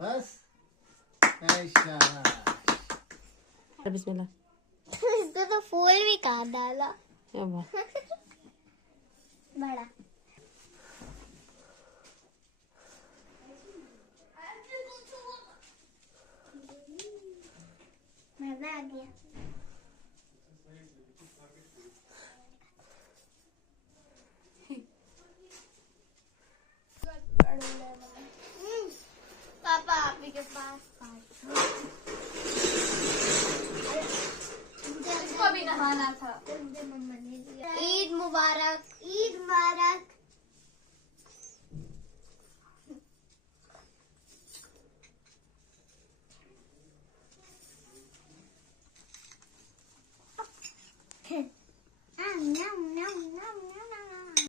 बस ऐसा। बिस्मिल्लाह। इसने तो फूल भी काट डाला। क्या बड़ा